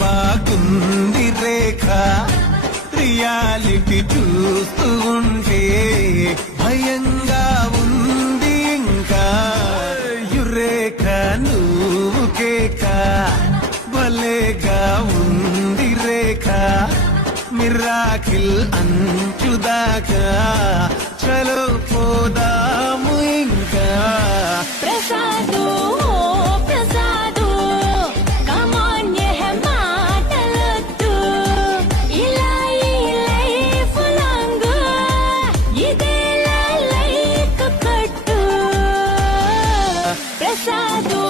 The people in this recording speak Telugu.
బాగుంది రేఖ రియాలిటీ చూస్తూ ఉంటే భయంగా ఉంది ఇంకా యురేఖ నువ్వు కేక భలేగా ఉంది రేఖ మిరాకిల్ అంచుదాకా చలో పోదాము ఇంకా ప్రసాదు ప్రసాదు కమాన్య మాటలొద్దు ఇలా ఈ లైఫ్ లాంగ్ ఇదే లైక్ కట్టు ప్రసాదు